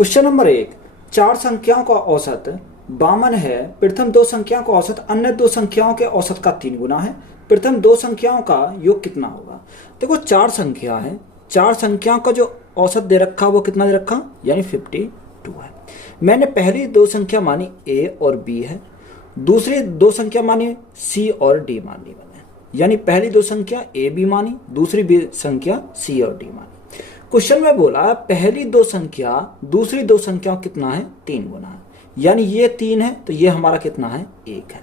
Question number 1, चार संख्याओं का औसत 52 है। प्रथम दो संख्याओं का औसत अन्य दो संख्याओं के औसत का 3 गुना है। प्रथम दो संख्याओं का योग कितना होगा। देखो चार संख्या है, चार संख्याओं का जो औसत दे रखा वो कितना दे रखा, यानी 52 है। मैंने पहली दो संख्या मानी a और b है, दूसरी दो संख्या मानी c और d मानी मैंने, यानी पहली दो संख्या a b मानी, दूसरी b संख्या c और d मानी। क्वेश्चन में बोला पहली दो संख्या दूसरी दो संख्या कितना है, 3 गुना है, यानी ये 3 है तो ये हमारा कितना है, 1 है।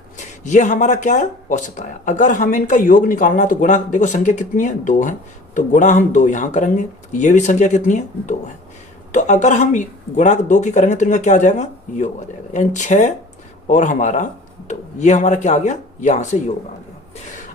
ये हमारा क्या है, औसत आया। अगर हमें इनका योग निकालना तो गुणा, देखो संख्या कितनी है, 2 है, तो गुणा हम 2 यहाँ करेंगे। ये भी संख्या कितनी है, 2 है, तो अगर हम गुणा 2 की करेंगे तो इनका क्या आ जाएगा, योग आ जाएगा, यानी 6 और हमारा 2, ये हमारा क्या आ गया, यहाँ से योग आ गया।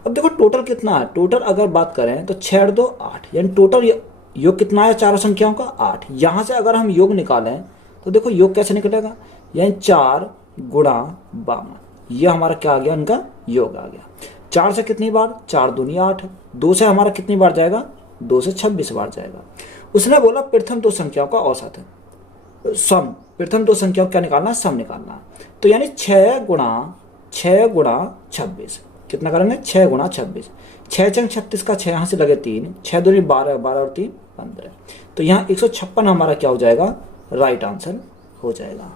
अब देखो टोटल कितना है, टोटल अगर बात करें तो 6 और 2 8, यानी टोटल योग कितना है चारों संख्याओं का, 8। यहाँ से अगर हम योग निकालें तो देखो योग कैसे निकलेगा, यानी 4 गुणा 52, ये हमारा क्या आ गया, इनका योग आ गया। 4 से कितनी बार, 4 दूनी 8, 2 से हमारा कितनी बार जाएगा, 2 से 26 बार जाएगा। उसने बोला प्रथम दो संख्याओं का औसत है, सम, प्रथम दो संख्याओं क्या निकालना, सम निकालना। तो यानी 6 गुणा 26, कितना करेंगे, 6 गुणा 26, 6 चंग 36 का 6 यहाँ से लगे 3, 6 दूनी 12, 12 और 3 15, तो यहाँ 156 हमारा क्या हो जाएगा, राइट आंसर हो जाएगा।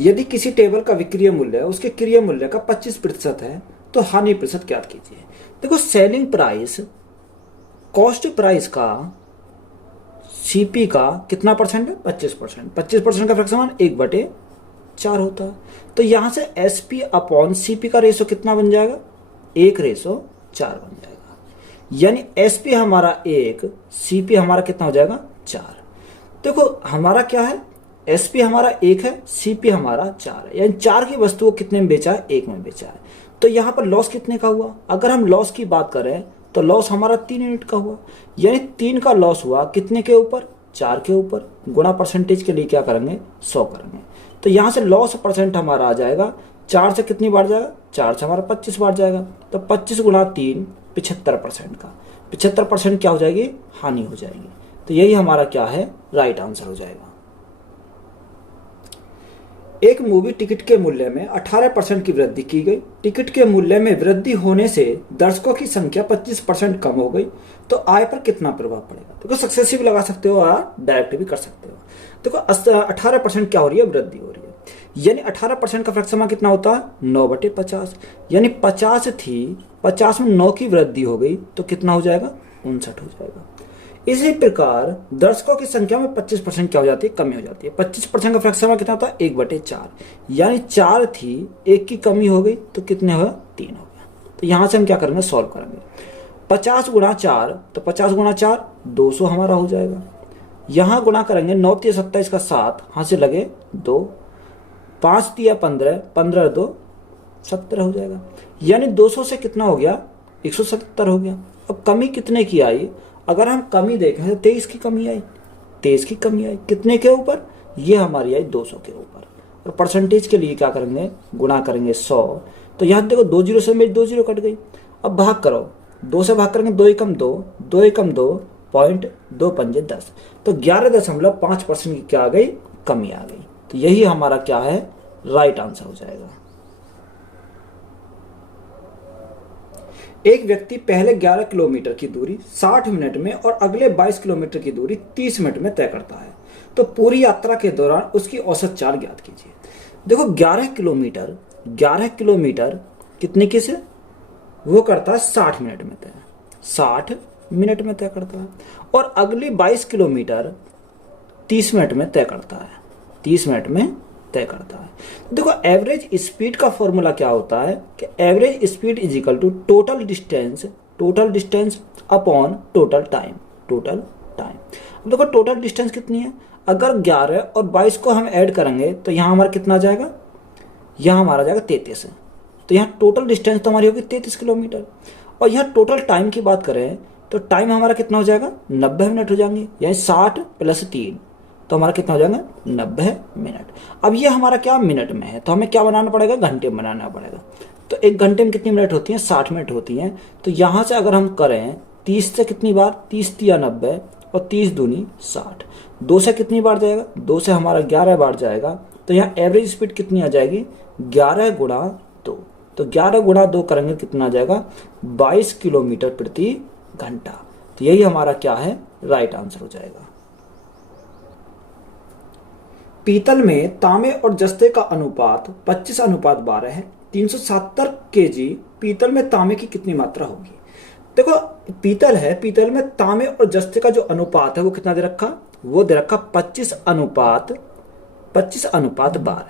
यदि किसी टेबल का विक्रय मूल्य उसके क्रय मूल्य का 25% है तो हानि प्रतिशत ज्ञात कीजिए। देखो सेलिंग प्राइस कॉस्ट प्राइस का सीपी का कितना परसेंट है, 25%। 25% का फ्रैक्शन 1/4 होता है, तो यहां से एसपी अपॉन सीपी का रेशो कितना बन जाएगा, 1:4 बन जाएगा, यानी एसपी हमारा 1, सीपी हमारा कितना हो जाएगा, 4। देखो हमारा क्या है, एसपी हमारा 1 है, सीपी हमारा 4 है, यानी 4 की वस्तु को कितने में बेचा है, 1 में बेचा है। तो यहाँ पर लॉस कितने का हुआ, अगर हम लॉस की बात करें तो लॉस हमारा 3 यूनिट का हुआ, यानी 3 का लॉस हुआ कितने के ऊपर, 4 के ऊपर। गुणा परसेंटेज के लिए क्या करेंगे, 100 करेंगे, तो यहाँ से लॉस परसेंट हमारा आ जाएगा, 4 से कितनी बार जाएगा, 4 से हमारा 25 बार जाएगा, तो 25 गुणा 3 75% का, 75% क्या हो जाएगी, हानि हो जाएगी। तो यही हमारा क्या है, राइट आंसर हो जाएगा। एक मूवी टिकट के मूल्य में 18% की वृद्धि की गई। टिकट के मूल्य में वृद्धि होने से दर्शकों की संख्या 25% कम हो गई, तो आय पर कितना प्रभाव पड़ेगा। देखो सक्सेसिव लगा सकते हो और डायरेक्ट भी कर सकते हो। देखो 18% क्या हो रही है, वृद्धि हो रही है, यानी 18% का फ्रैक्शन कितना होता है, 9/50, यानी 50 थी, 50 में 9 की वृद्धि हो गई तो कितना हो जाएगा, 59 हो जाएगा। इसी प्रकार दर्शकों की संख्या में 25% क्या हो जाती है, कमी हो जाती है। 25% का फ्रैक्शन कितना होता है, 1/4, यानी 4 थी, 1 की कमी हो गई तो कितने हुआ, 3 हो गया। तो यहाँ से हम क्या करेंगे, सॉल्व करेंगे। 50 गुणा 4, तो 50 गुणा 4 200 हमारा हो जाएगा। यहाँ गुणा करेंगे, 9 3 27 का 7, यहाँ से लगे 2, 5 3 15, 15 2 17 हो जाएगा, यानी 200 से कितना हो गया, 170 हो गया। अब कमी कितने की आई, अगर हम कमी देखें तो 23 की कमी आई, 23 की कमी आई, कितने के ऊपर, ये हमारी आई 200 के ऊपर। और परसेंटेज के लिए क्या करेंगे, गुणा करेंगे 100, तो यहाँ देखो 2 जीरो से मेरी 2 जीरो कट गई। अब भाग करो, 2 से भाग करेंगे, 2 एकम 2, 2 एकम 2, 2 पंजे 10, तो 11.5% की क्या आ गई, कमी आ गई। तो यही हमारा क्या है, राइट आंसर हो जाएगा। एक व्यक्ति पहले 11 किलोमीटर की दूरी 60 मिनट में और अगले 22 किलोमीटर की दूरी 30 मिनट में तय करता है, तो पूरी यात्रा के दौरान उसकी औसत चाल ज्ञात कीजिए। देखो 11 किलोमीटर कितने की से, वो करता है 60 मिनट में तय, 60 मिनट में तय करता है, और अगली 22 किलोमीटर 30 मिनट में तय करता है, 30 मिनट में तय करता है। देखो एवरेज स्पीड का फॉर्मूला क्या होता है कि average speed is equal to total distance upon total time. देखो टोटल डिस्टेंस कितनी है, अगर 11 और 22 को हम ऐड करेंगे तो यहाँ हमारा कितना जाएगा, यहाँ हमारा जाएगा 33 है, तो यहाँ टोटल डिस्टेंस तो हमारी होगी 33 किलोमीटर। और यहाँ टोटल टाइम की बात करें तो टाइम हमारा कितना हो जाएगा, 90 मिनट हो जाएंगे, यानी 60 + 3, तो हमारा कितना हो जाएगा, 90 मिनट। अब ये हमारा क्या मिनट में है, तो हमें क्या बनाना पड़ेगा, घंटे में बनाना पड़ेगा। तो 1 घंटे में कितनी मिनट होती हैं, 60 मिनट होती हैं। तो यहाँ से अगर हम करें 30 से कितनी बार, 30 × 90, और 30 दूनी 60। 2 से कितनी बार जाएगा? 2 से हमारा 11 बार जाएगा। तो यहाँ एवरेज स्पीड कितनी आ जाएगी? 11 गुणा 2। तो 11 गुणा 2 करेंगे कितना आ जाएगा? 22 किलोमीटर प्रति घंटा। तो यही हमारा क्या है? राइट आंसर हो जाएगा। पीतल में तांबे और जस्ते का अनुपात 25:12 है। 370 केजी पीतल में तांबे की कितनी मात्रा होगी? देखो पीतल है, पीतल में तांबे और जस्ते का जो अनुपात है वो कितना दे रखा? वो दे रखा 25:12।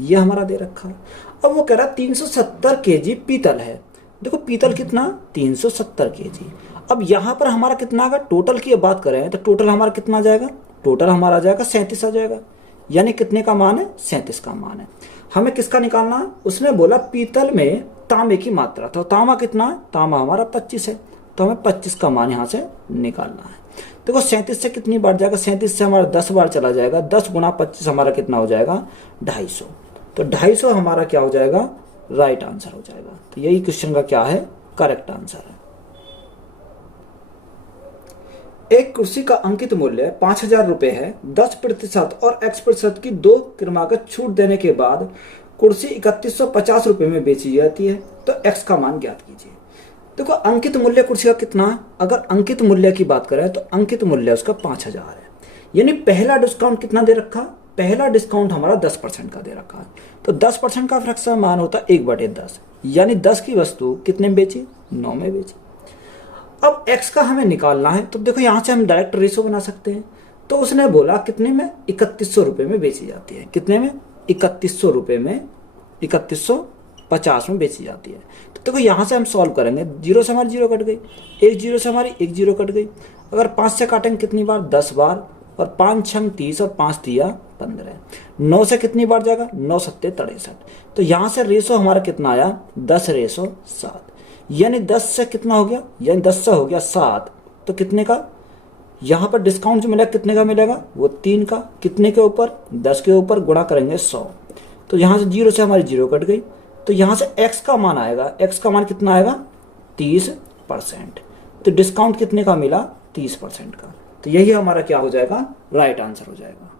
ये हमारा दे रखा है। अब वो कह रहा 370 केजी पीतल है। देखो पीतल कितना? 370 केजी। अब यहां पर हमारा कितना आएगा? टोटल की बात करें तो टोटल हमारा कितना आ जाएगा? टोटल हमारा आ जाएगा 37 आ जाएगा। यानी कितने का मान है? 37 का मान है। हमें किसका निकालना है? उसने बोला पीतल में तांबे की मात्रा। तो तांबा कितना है? तांबा हमारा 25 है। तो हमें 25 का मान यहां से निकालना है। देखो 37 से कितनी बार जाएगा? 37 से हमारा 10 बार चला जाएगा। 10 गुणा 25 हमारा कितना हो जाएगा? 250। तो 250 हमारा क्या हो जाएगा? राइट आंसर हो जाएगा। तो यही क्वेश्चन का क्या है? करेक्ट आंसर है। एक कुर्सी का अंकित मूल्य 5,000 रुपए है। 10% और X% की 2 क्रमागत छूट देने के बाद कुर्सी 3150 रुपए में बेची जाती है। तो X का मान ज्ञात कीजिए। देखो अंकित मूल्य कुर्सी का कितना है? अगर अंकित मूल्य की बात करें तो अंकित मूल्य उसका 5,000 है। यानी पहला डिस्काउंट कितना दे रखा? पहला डिस्काउंट हमारा 10% का दे रखा है। तो 10% का फ्रैक्शन मान होता है 1/10। यानी 10 की वस्तु कितने में बेची? 9 में बेची। अब x का हमें निकालना है। तो देखो यहां से हम डायरेक्ट रेशो बना सकते हैं। तो उसने बोला कितने में? 3100 रुपए में बेची जाती है। कितने में? 3100 रुपए में, 3150 में बेची जाती है। तो देखो यहां से हम सॉल्व करेंगे। 0 से हमारी 0 कट गई, 1 0 से हमारी 1 0 कट गई। अगर 5 से काटेंगे कितनी बार? 10 बार। और 5 6 30 और 5 3 15। 9 से कितनी बार जाएगा? 9 7 63। तो यहां से रेशो हमारा कितना आया? 10:7। यानी 10 से कितना हो गया? यानी 10 से हो गया 7। तो कितने का यहां पर डिस्काउंट जो मिलेगा? कितने का मिलेगा? वो 3 का। कितने के ऊपर? 10 के ऊपर गुणा करेंगे 100। तो यहां से 0 से हमारी 0 कट गई। तो यहां से x का मान आएगा। x का मान कितना आएगा? 30%। तो डिस्काउंट कितने का मिला? 30% का। तो यही हमारा क्या हो जाएगा? राइट आंसर हो जाएगा।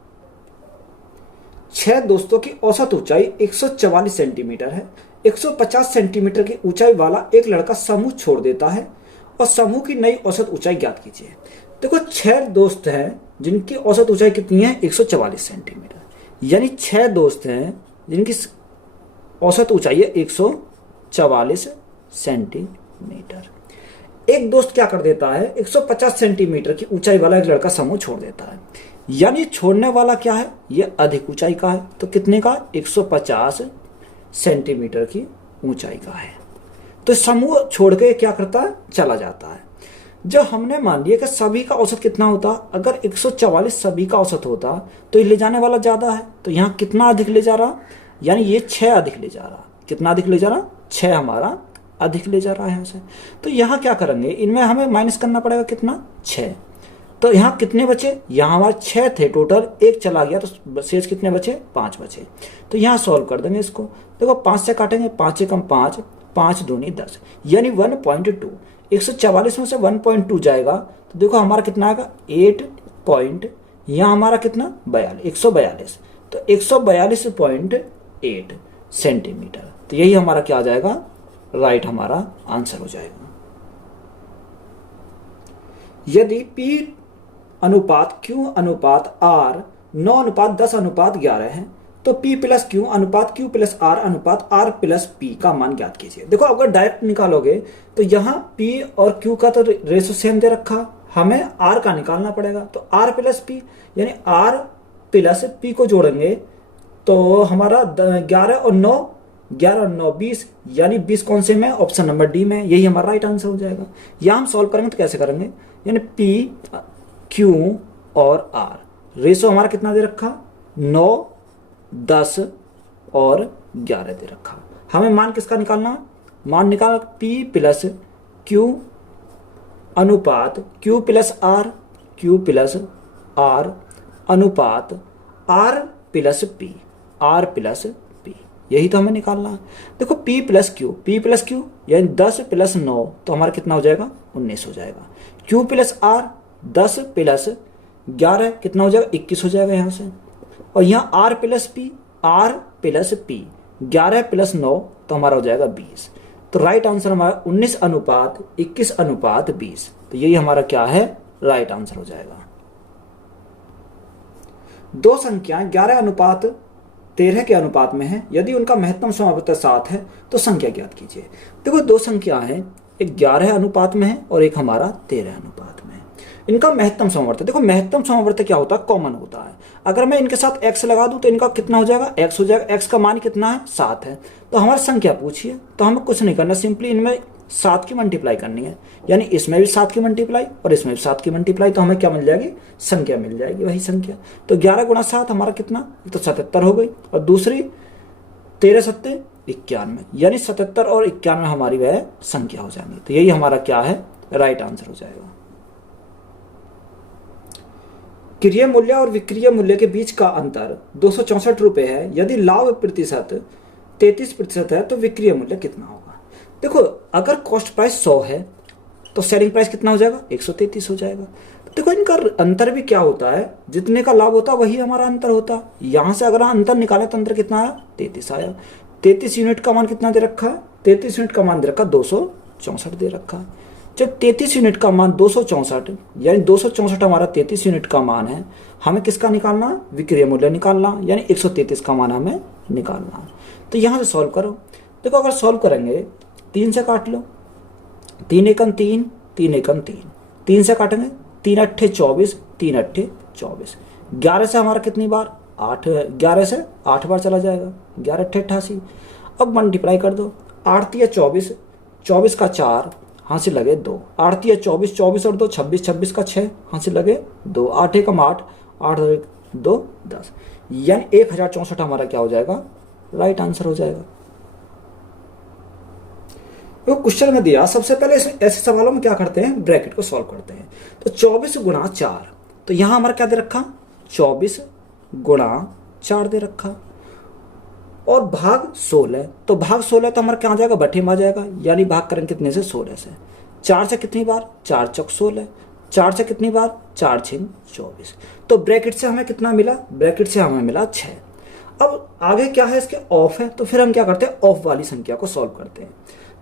6 दोस्तों की औसत ऊंचाई 144 सेंटीमीटर है। 150 सेंटीमीटर की ऊंचाई वाला एक लड़का समूह छोड़ देता है और समूह की नई औसत ऊंचाई ज्ञात कीजिए। देखो 6 दोस्त हैं जिनकी औसत ऊंचाई कितनी है? 144 सेंटीमीटर। यानी 6 दोस्त हैं जिनकी औसत ऊंचाई है 144 सेंटीमीटर। एक दोस्त क्या कर देता है? 150 सेंटीमीटर की ऊंचाई वाला एक लड़का समूह छोड़ देता है। यानी छोड़ने वाला क्या है? ये अधिक ऊंचाई का है। तो कितने का? 150 सेंटीमीटर की ऊंचाई का है। तो समूह छोड़ के क्या करता है? चला जाता है। जब हमने मान लिया कि सभी का औसत कितना होता, अगर 144 सभी का औसत होता तो ये ले जाने वाला ज्यादा है। तो यहाँ कितना अधिक ले जा रहा? यानी ये 6 अधिक ले जा रहा। कितना अधिक ले जा रहा? 6 हमारा अधिक ले जा रहा है यहाँ से। तो यहाँ क्या करेंगे? इनमें हमें माइनस करना पड़ेगा। कितना? 6। तो यहाँ कितने बचे? यहाँ हमारे 6 थे टोटल, एक चला गया तो शेष कितने बचे? 5 बचे। तो यहाँ सॉल्व कर देंगे इसको। देखो 5 से काटेंगे, 5 से कम 5, 5 दूनी 10, यानी 1.2। 144 में से 1.2 जाएगा तो देखो हमारा कितना आएगा? 8 यहाँ हमारा कितना? 142। तो 142.8 सेंटीमीटर। तो यही हमारा क्या आ जाएगा? राइट हमारा आंसर हो जाएगा। यदि P अनुपात Q अनुपात R 9:10:11 है तो P प्लस Q अनुपात Q प्लस R अनुपात R प्लस P का मान ज्ञात कीजिए। देखो अगर डायरेक्ट निकालोगे तो यहाँ P और Q का तो रेशो सेम दे रखा, हमें R का निकालना पड़ेगा। तो R प्लस P यानी R प्लस P को जोड़ेंगे तो हमारा 11 और 9 20, यानी 20 कौन से में? ऑप्शन नंबर डी में। यही हमारा राइट आंसर हो जाएगा। यह हम सॉल्व करेंगे तो कैसे करेंगे? यानी P Q और R रेशो हमारा कितना दे रखा? 9 10 और 11 दे रखा। हमें मान किसका निकालना? मान निकाल P प्लस Q अनुपात Q प्लस R अनुपात R प्लस P। यही तो हमें निकालना है। देखो P प्लस Q यानी 10 प्लस 9 तो हमारा कितना हो जाएगा? 19 हो जाएगा। Q प्लस R 10 प्लस 11 कितना हो जाएगा, 21 हो जाएगा यहाँ से। और यहाँ आर प्लस पी, 11 प्लस 9 तो हमारा हो जाएगा 20। तो राइट आंसर हमारा 19:21:20। तो यही हमारा क्या है, राइट आंसर हो जाएगा। दो संख्या 11:13 के अनुपात में है, यदि उनका महत्तम समावर्त 7 है तो संख्या ज्ञात कीजिए। देखो दो संख्या है, एक 11 अनुपात में है और एक हमारा 13 अनुपात में है। इनका महत्तम समावर्त, देखो महत्तम समावर्त क्या होता है, कॉमन होता है। अगर मैं इनके साथ x लगा दूं तो इनका कितना हो जाएगा, x हो जाएगा। x का मान कितना है, 7 है। तो हमारी संख्या पूछिए तो हमें कुछ नहीं करना, सिंपली इनमें 7 की मल्टीप्लाई करनी है, यानी इसमें भी 7 की मल्टीप्लाई और इसमें भी 7 की मल्टीप्लाई, तो हमें क्या मिल जाएगी, संख्या मिल जाएगी, वही संख्या। तो 11 गुणा 7 हमारा कितना, तो 77 हो गई। और दूसरी 13 7 91, यानी 77 और 91 हमारी वह संख्या हो जाएंगी। तो यही हमारा क्या है, राइट आंसर हो जाएगा। क्रय मूल्य और विक्रय मूल्य के बीच का अंतर 264 रुपये है, यदि लाभ प्रतिशत 33% है तो विक्रय मूल्य कितना होगा। देखो अगर कॉस्ट प्राइस 100 है तो सेलिंग प्राइस कितना हो जाएगा, 133 हो जाएगा। तो देखो इनका अंतर भी क्या होता है, जितने का लाभ होता है वही हमारा अंतर होता। यहाँ से अगर अंतर निकाले तो अंतर कितना आया, 33 आया। 33 यूनिट का मान कितना दे रखा है, 33 यूनिट का मान दे रखा 264 दे रखा है। जब 33 यूनिट का मान 264, यानी 264 हमारा 33 यूनिट का मान है, हमें किसका निकालना, विक्रय मूल्य निकालना, यानी 133 का मान हमें निकालना। तो यहाँ से सॉल्व करो। देखो अगर सॉल्व करेंगे 3 से काट लो, 3 एकम 3, 3 एकम 3, 3 से काटेंगे 3 अट्ठे 24, 3 अट्ठे 24। 11 से हमारा कितनी बार, 8, 11 से 8 बार चला जाएगा, 11 अट्ठे 88। अब मल्टीप्लाई कर दो, 8 तिया 24, 24 का 4 हासिल लगे 2, 8 तिया 24, 24 और 2 26, 26 का 6 हासिल लगे 2, 8 एकम 8, 8 2 10, यानी 1064 हमारा क्या हो जाएगा, राइट आंसर हो जाएगा। तो क्वेश्चन में दिया, सबसे पहले ऐसे सवालों में क्या करते हैं, ब्रैकेट को सॉल्व करते हैं। तो 24 गुणा 4, तो यहां हमारा क्या दे रखा, 24 गुणा 4 दे रखा, और भाग 16, तो भाग 16 तो हमारा क्या आ जाएगा, बटे में आ जाएगा, यानी भाग करेंगे कितने से, 16 से। 4 से कितनी बार, 4 चौक 16, 4 से कितनी बार, 4 छिंग 24। तो ब्रैकेट से हमें कितना मिला, ब्रैकेट से हमें मिला 6। अब आगे क्या है, इसके ऑफ है, तो फिर हम क्या करते हैं, ऑफ वाली संख्या को सॉल्व करते हैं।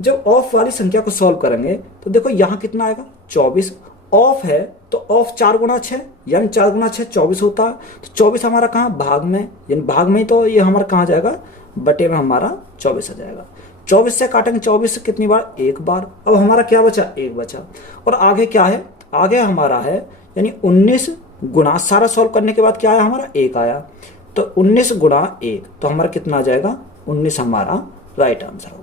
जब ऑफ वाली संख्या को सॉल्व करेंगे तो देखो यहां कितना आएगा, 24। ऑफ है तो ऑफ 4 गुणा 6, यानी 4 गुणा 6 24 होता है। तो 24 हमारा कहाँ, भाग में, यानी भाग में, तो ये हमारा कहाँ जाएगा, बटे में हमारा 24 आ जाएगा। 24 से काटेंगे, 24 से कितनी बार, एक बार। अब हमारा क्या बचा, 1 बचा। और आगे क्या है, आगे हमारा है यानी 19 गुणा, सारा सॉल्व करने के बाद क्या आया हमारा, 1 आया। तो 19 गुणा 1 तो हमारा कितना आ जाएगा, 19 हमारा राइट आंसर होगा।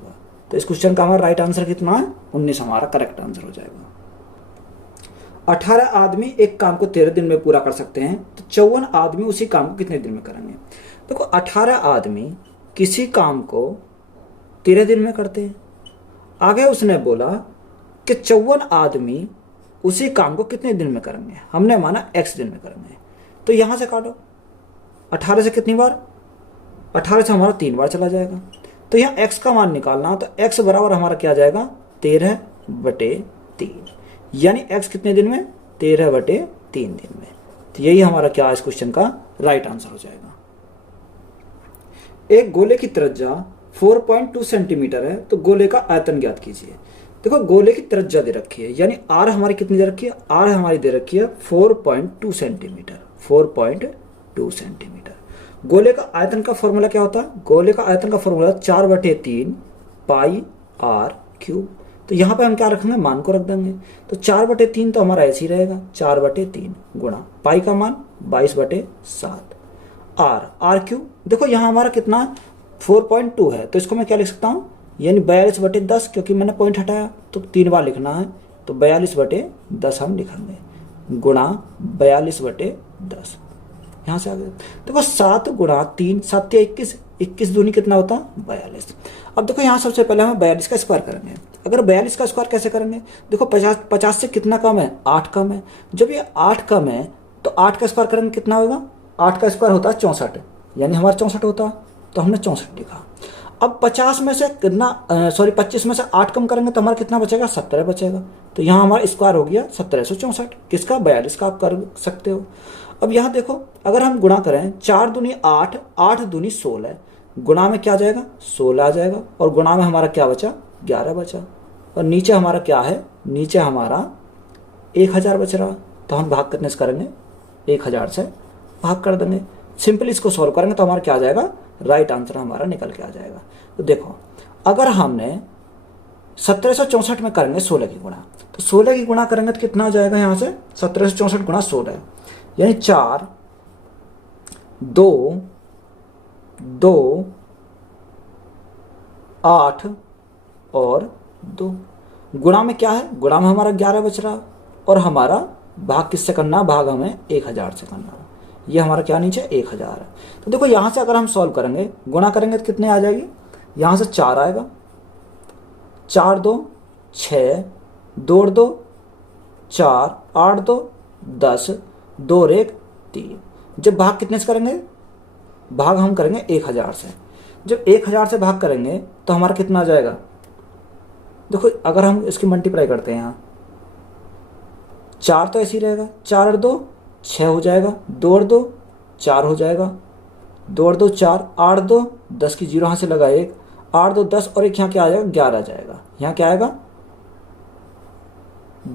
तो इस क्वेश्चन का हमारा राइट आंसर कितना है, 19 हमारा करेक्ट आंसर हो जाएगा। 18 आदमी एक काम को 13 दिन में पूरा कर सकते हैं, तो 54 आदमी उसी काम को कितने दिन में करेंगे। देखो 18 आदमी किसी काम को 13 दिन में करते हैं। आगे उसने बोला कि 54 आदमी उसी काम को कितने दिन में करेंगे, हमने माना x दिन में करेंगे। तो यहां से काटो, 18 से कितनी बार, 18 से हमारा 3 बार चला जाएगा। तो यहाँ x का मान निकालना, तो x बराबर हमारा क्या जाएगा, 13/3, यानी x कितने दिन में, 13/3 दिन में। तो यही हमारा क्या है, इस क्वेश्चन का राइट आंसर हो जाएगा। एक गोले की त्रिज्या 4.2 सेंटीमीटर है, तो गोले का आयतन ज्ञात कीजिए। देखो गोले की त्रिज्या दे रखी है, यानी r हमारी कितनी दे रखी है, r हमारी दे रखी है 4.2 सेंटीमीटर, 4.2 सेंटीमीटर। गोले का आयतन का फॉर्मूला क्या होता है, गोले का आयतन का फॉर्मूला 4/3 पाई r क्यूब। तो यहाँ पे हम क्या रखेंगे, मान को रख देंगे। तो 4/3 तो हमारा ऐसे ही रहेगा, 4/3 गुणा पाई का मान 22/7 r क्यूब। देखो यहाँ हमारा कितना 4.2 है, तो इसको मैं क्या लिख सकता हूँ, यानी 42/10, क्योंकि मैंने पॉइंट हटाया तो 3 बार लिखना है, तो 42/10 हम लिखेंगे, गुणा 42/10। यहाँ से आगे देखो 7 गुणा 3, 7 या 21, 21 दूनी कितना होता है, 42। अब देखो यहाँ सबसे पहले हम 42 का स्क्वायर करेंगे। अगर 42 का स्क्वायर कैसे करेंगे, देखो 50 से कितना कम है, 8 कम है। जब ये 8 कम है तो 8 का स्क्वायर करेंगे कितना होगा, 8 का स्क्वायर होता है 64, यानी हमारा 64 होता है, तो हमने 64 लिखा। अब 50 में से कितना, सॉरी 25 में से 8 कम करेंगे तो हमारा कितना बचेगा, 17 बचेगा। तो यहाँ हमारा स्क्वायर हो गया 1764, किसका, 42 का आप कर सकते हो। अब यहाँ देखो, अगर हम गुणा करें 4 दूनी 8, 8 दूनी 16, गुणा में क्या जाएगा, 16 आ जाएगा, और गुणा में हमारा क्या बचा, 11 बचा, और नीचे हमारा क्या है, नीचे हमारा 1000 बच रहा। तो हम भाग कितने से करेंगे, 1000 से भाग कर देंगे। सिंपल इसको सॉल्व करेंगे तो हमारा क्या आ जाएगा, राइट आंसर हमारा निकल के आ जाएगा। तो देखो, अगर हमने 1764 में करेंगे 16 की गुणा, तो 16 की गुणा करेंगे तो कितना आ जाएगा, यहाँ से 1764 गुणा 16, यानी 4 2 2 8 और 2, गुणा में क्या है, गुणा में हमारा 11 बच रहा, और हमारा भाग किससे करना, भाग हमें 1000 से करना। ये हमारा क्या नीचे 1000 है। तो देखो यहाँ से अगर हम सॉल्व करेंगे, गुणा करेंगे तो कितने आ जाएगी, यहाँ से 4 आएगा, 4 2 6, 2 और 2 4, 8 2 10, 2 और 1 3। जब भाग कितने से करेंगे, भाग हम करेंगे 1000 से। जब 1000 से भाग करेंगे तो हमारा कितना आ जाएगा, देखो अगर हम इसकी मल्टीप्लाई करते हैं, यहाँ 4 तो ऐसे ही रहेगा, 4 और 2 6 हो जाएगा, 2 और 2 4 हो जाएगा, 2 और 2 4, 8 2 10 की 0 यहाँ से लगा 1, 8 2 10 और 1 यहाँ क्या आ जाएगा, 11 आ जाएगा, यहाँ क्या आएगा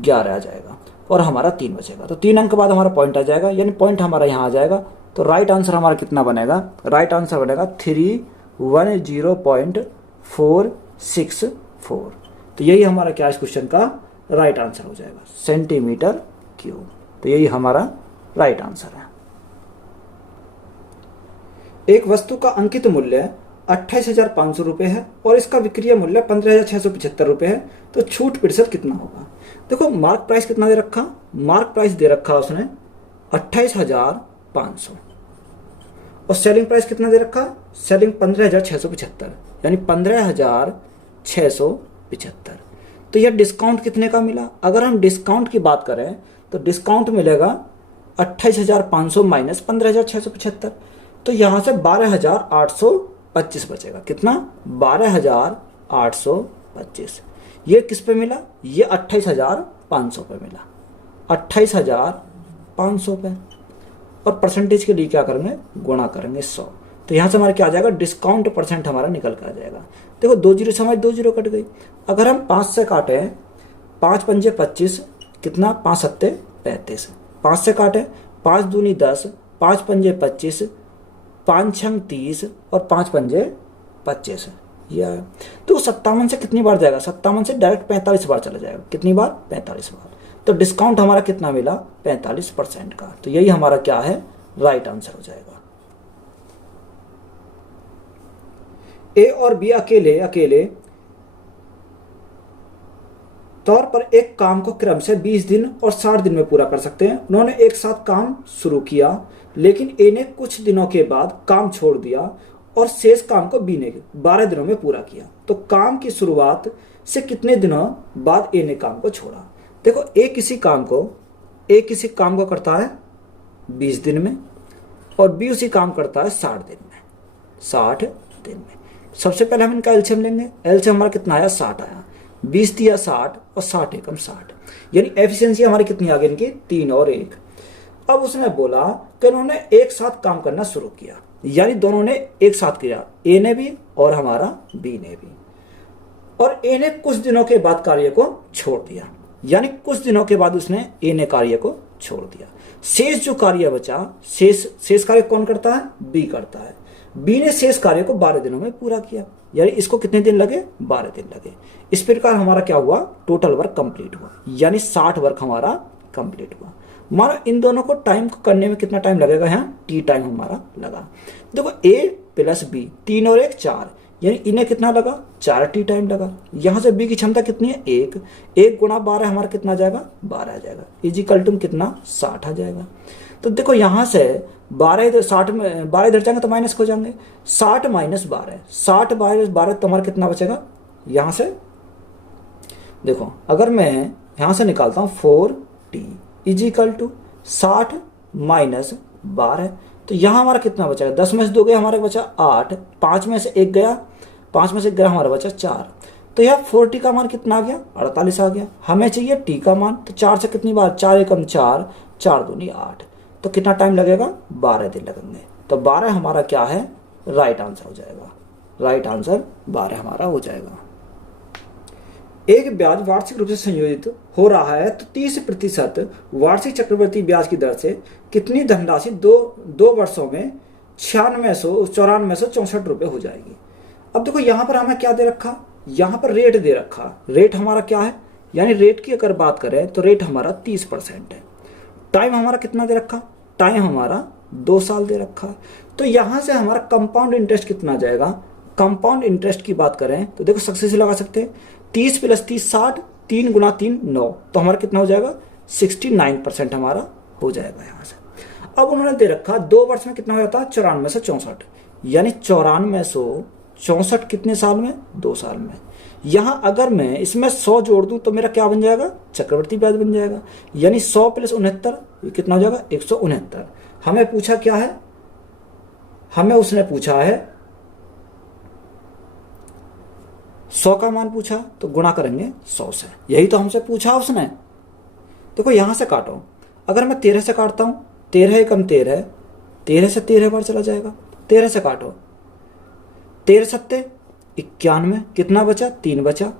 11 आ जाएगा, और हमारा 3 बचेगा। तो 3 अंक के बाद हमारा पॉइंट आ जाएगा, यानी पॉइंट हमारा यहाँ आ जाएगा। तो राइट आंसर हमारा कितना बनेगा, राइट आंसर बनेगा 310.464। तो यही हमारा क्या इस क्वेश्चन का राइट आंसर हो जाएगा, सेंटीमीटर क्यूब। तो यही हमारा राइट आंसर है। एक वस्तु का अंकित मूल्य 28,500 रुपये है और इसका विक्रय मूल्य 15,675 रुपये है, तो छूट प्रतिशत कितना होगा। देखो मार्क प्राइस कितना दे रखा, मार्क प्राइस दे रखा उसने 28,500, और सेलिंग प्राइस कितना दे रखा, सेलिंग 15,675, यानी 15,675। तो यह डिस्काउंट कितने का मिला, अगर हम डिस्काउंट की बात करें तो डिस्काउंट मिलेगा 28,500 माइनस 15,675, तो यहाँ से 12,825 बचेगा। कितना, 12,825। ये किस पे मिला, ये 28,500 पे मिला, 28,500 पे, और परसेंटेज के लिए क्या करेंगे, गुणा करेंगे 100। तो यहाँ से हमारा क्या आ जाएगा, डिस्काउंट परसेंट हमारा निकल कर आ जाएगा। देखो 2 जीरो से हमारी 2 जीरो कट गई। अगर हम 5 से काटें, 5 पंजे 25, कितना, 5 सत्ते 35, 5 से काटें, 5 दूनी 10, 5 पंजे 25, 5 छंग 30 और 5 पंजे 25 ये आया। तो 57 से कितनी बार जाएगा, 57 से डायरेक्ट 45 बार चला जाएगा। कितनी बार, 45 बार। तो डिस्काउंट हमारा कितना मिला, 45% का। तो यही हमारा क्या है, राइट आंसर हो जाएगा। ए और बी अकेले अकेले तौर पर एक काम को क्रम से 20 दिन और 60 दिन में पूरा कर सकते हैं। उन्होंने एक साथ काम शुरू किया, लेकिन ए ने कुछ दिनों के बाद काम छोड़ दिया और शेष काम को बी ने 12 दिनों में पूरा किया। तो काम की शुरुआत से कितने दिनों बाद ए ने काम को छोड़ा। देखो ए किसी काम को करता है 20 दिन में, और बी उसी काम करता है 60 दिन में। 60 दिन में सबसे पहले हम इनका एलसीएम लेंगे। एलसीएम हमारा कितना आया, 60 आया। 20 दिया 60 और 60 एकम 60, यानी एफिशिएंसी हमारी कितनी आ गई इनकी, 3 और 1। अब उसने बोला कि उन्होंने एक साथ काम करना शुरू किया, यानी दोनों ने एक साथ किया, ए ने भी और हमारा बी ने भी। और ए ने कुछ दिनों के बाद कार्य को छोड़ दिया, यानी कुछ दिनों के बाद उसने ए ने कार्य को छोड़ दिया। शेष जो कार्य बचा, शेष कार्य कौन करता है, बी करता है। बी ने शेष कार्य को 12 दिनों में पूरा किया, यानी इसको कितने दिन लगे, 12 दिन लगे। इस प्रकार हमारा क्या हुआ, टोटल वर्क कंप्लीट हुआ, यानी 60 वर्क हमारा कंप्लीट हुआ। हमारा इन दोनों को टाइम को करने में कितना टाइम लगेगा, यहाँ टी टाइम हमारा लगा। देखो ए प्लस बी, 3 और 1 4, यानी इन्हें कितना लगा, 4 टी टाइम लगा। यहाँ से बी की क्षमता कितनी है, 1 गुणा 12 हमारा कितना आ जाएगा, 12 आ जाएगा। इजिकल टू कितना, 60 आ जाएगा। तो देखो यहाँ से 12 इधर 60 में 12 इधर जाएंगे तो माइनस हो जाएंगे, 60 माइनस 12, 60 माइनस 12 तो हमारा कितना बचेगा। यहाँ से देखो अगर मैं यहाँ से निकालता हूँ 4t इजिकल टू 60 माइनस 12, तो यहाँ हमारा कितना बचेगा, 10 में से 2 गया हमारा बचा 8, 5 में से 1 गया 5 में से 11 हमारा बचा 4। तो यह 4t का मान कितना आ गया, 48 आ गया। हमें चाहिए t का मान, तो 4 से कितनी बार, 4 एकम 4, 4 दूनी 8। तो कितना टाइम लगेगा, 12 दिन लगेंगे। तो 12 हमारा क्या है, राइट आंसर हो जाएगा। राइट आंसर 12 हमारा हो जाएगा। एक ब्याज वार्षिक रूप से संयोजित हो रहा है तो 30% वार्षिक चक्रवृद्धि ब्याज की दर से कितनी धनराशि दो वर्षों में 9464 रुपये हो जाएगी। अब देखो यहाँ पर हमें क्या दे रखा, यहाँ पर रेट दे रखा। रेट हमारा क्या है, यानी रेट की अगर बात करें तो रेट हमारा 30% है। टाइम हमारा कितना दे रखा, टाइम हमारा 2 साल दे रखा। तो यहाँ से हमारा कंपाउंड इंटरेस्ट कितना जाएगा, कंपाउंड इंटरेस्ट की बात करें तो देखो सक्सेस लगा सकते हैं। 30 + 30 60, 3 × 3 9, तो हमारा कितना हो जाएगा, 69% हमारा हो जाएगा यहाँ से। अब उन्होंने दे रखा 2 वर्ष में कितना हो जाता है, 94 से 64, यानी 9464 कितने साल में, 2 साल में। यहाँ अगर मैं इसमें 100 जोड़ दूं तो मेरा क्या बन जाएगा, चक्रवृद्धि ब्याज बन जाएगा। यानी 100 + 69 कितना हो जाएगा, 169। हमें पूछा क्या है, हमें उसने पूछा है 100 का मान पूछा, तो गुणा करेंगे 100 से। यही तो हमसे पूछा उसने। देखो यहां से काटो, अगर मैं 13 से काटता हूं, 13 एकम 13, 13 से 13 बार चला जाएगा। 13 से काटो, 13 सत्ते 91, कितना बचा, 3 बचा,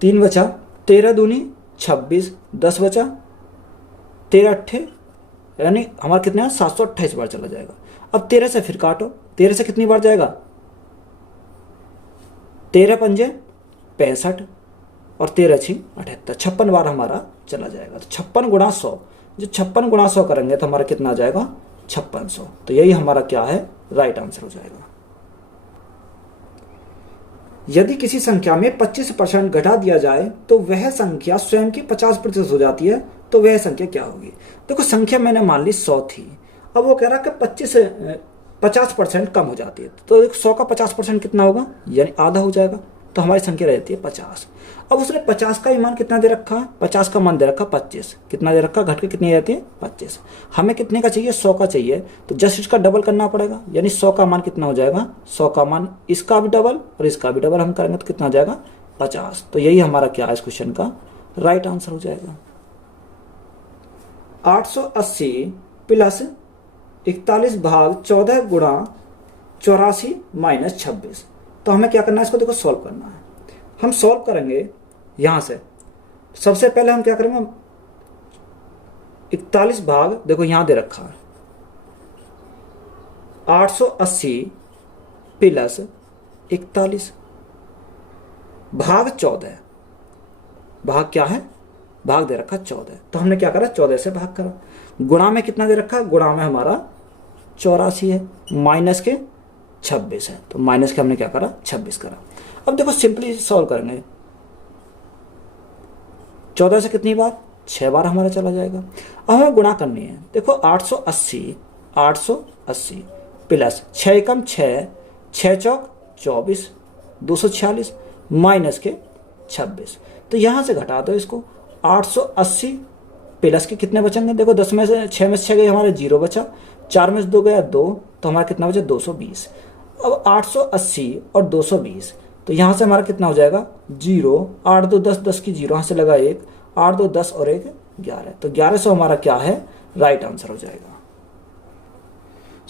3 बचा, 13 दूनी 26, 10 बचा, 13 अट्ठे, यानी हमारा कितना है, 728 बार चला जाएगा। अब 13 से फिर काटो, 13 से कितनी बार जाएगा, 13 पंजे 65 और 13 6 78, 56 बार हमारा चला जाएगा। तो 56 × 100, जो 56 × 100 करेंगे तो हमारा कितना आ जाएगा, 5600। तो यही हमारा क्या है, राइट आंसर हो जाएगा। यदि किसी संख्या में 25% घटा दिया जाए तो वह संख्या स्वयं की 50% हो जाती है, तो वह संख्या क्या होगी। देखो संख्या मैंने मान ली 100 थी, अब वो कह रहा है कि 50% कम हो जाती है। तो 100 का 50% कितना होगा, यानी आधा हो जाएगा। तो हमारी संख्या रहती है 50। अब उसने 50 का मान कितना दे रखा, 50 का मान दे रखा 25, कितना दे रखा, घट के कितनी रहती है, 25। हमें कितने का चाहिए, 100 का चाहिए, तो जस्ट इसका डबल करना पड़ेगा। यानी 100 का मान कितना हो जाएगा, 100 का मान इसका भी डबल और इसका भी डबल हम करेंगे तो कितना हो जाएगा, 50। तो यही हमारा क्या है, इस क्वेश्चन का राइट आंसर हो जाएगा। 880 + 41 भाग 14 गुणा 84 - 26। तो हमें क्या करना है, इसको देखो सॉल्व करना है। हम सॉल्व करेंगे यहां से। सबसे पहले हम क्या करेंगे, 41 भाग, देखो यहां दे रखा है 880 + 41 भाग 14, भाग क्या है, भाग दे रखा 14। तो हमने क्या करा, 14 से भाग करा। गुणा में कितना दे रखा, गुणा में हमारा 84 है, माइनस के 26 है, तो माइनस के हमने क्या करा, 26 करा। अब देखो सिंपली सॉल्व करेंगे, 14 से कितनी बार, 6 बार हमारा चला जाएगा। अब हमें गुणा करनी है। देखो 880 प्लस 6 एकम 6, 6 चौक 24, 246 माइनस के 26। तो यहां से घटा दो इसको। 880 प्लस के कितने बचेंगे, देखो 10 में से 6 में से 6 गए हमारे 0 बचा, 4 में से 2 गया 2, तो हमारा कितना बचा, 220। अब 880 और 220, तो यहाँ से हमारा कितना हो जाएगा, 0, 8 2 10, 10 की 0, यहाँ से लगा 1, 8 2 10 और 1 11, तो 1100 हमारा क्या है, राइट आंसर हो जाएगा।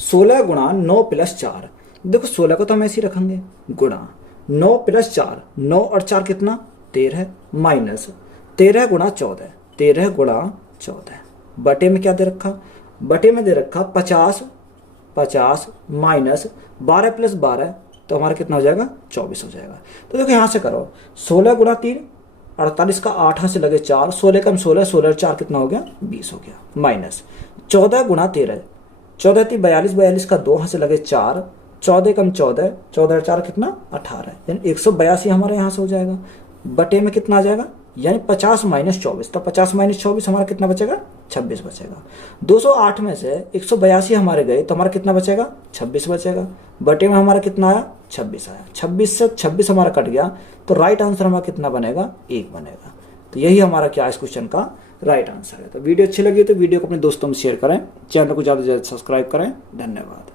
16 गुणा 9 + 4, देखो 16 को तो हम ऐसे ही रखेंगे, गुणा 9 + 4, 9 और 4 कितना, 13, माइनस 13 गुणा 14, 13 गुणा 14, बटे में क्या दे रखा, बटे में दे रखा 50, 50 माइनस 12 + 12, तो हमारा कितना हो जाएगा, 24 हो जाएगा। तो देखो यहाँ से करो, 16 गुणा 3 48 का 8 यहाँ से लगे 4, 16 कम 16, 16 4 कितना हो गया, 20 हो गया, माइनस 14 गुणा 13, 14 3 42, 42 का 2 यहाँ से लगे 4, 14 कम 14, 14 4 कितना, 18, यानी 182 हमारे यहाँ से हो जाएगा। बटे में कितना आ जाएगा, यानी 50 - 24, तो 50 - 24 हमारा कितना बचेगा, 26 बचेगा। 208 में से 182 हमारे गए, तो हमारा कितना बचेगा, 26 बचेगा। बटे में हमारा कितना आया, 26 आया। 26 से 26 हमारा कट गया, तो राइट आंसर हमारा कितना बनेगा, 1 बनेगा। तो यही हमारा क्या है, इस क्वेश्चन का राइट आंसर है। तो वीडियो अच्छी लगी तो वीडियो को अपने दोस्तों में शेयर करें, चैनल को ज़्यादा से ज़्यादा सब्सक्राइब करें। धन्यवाद।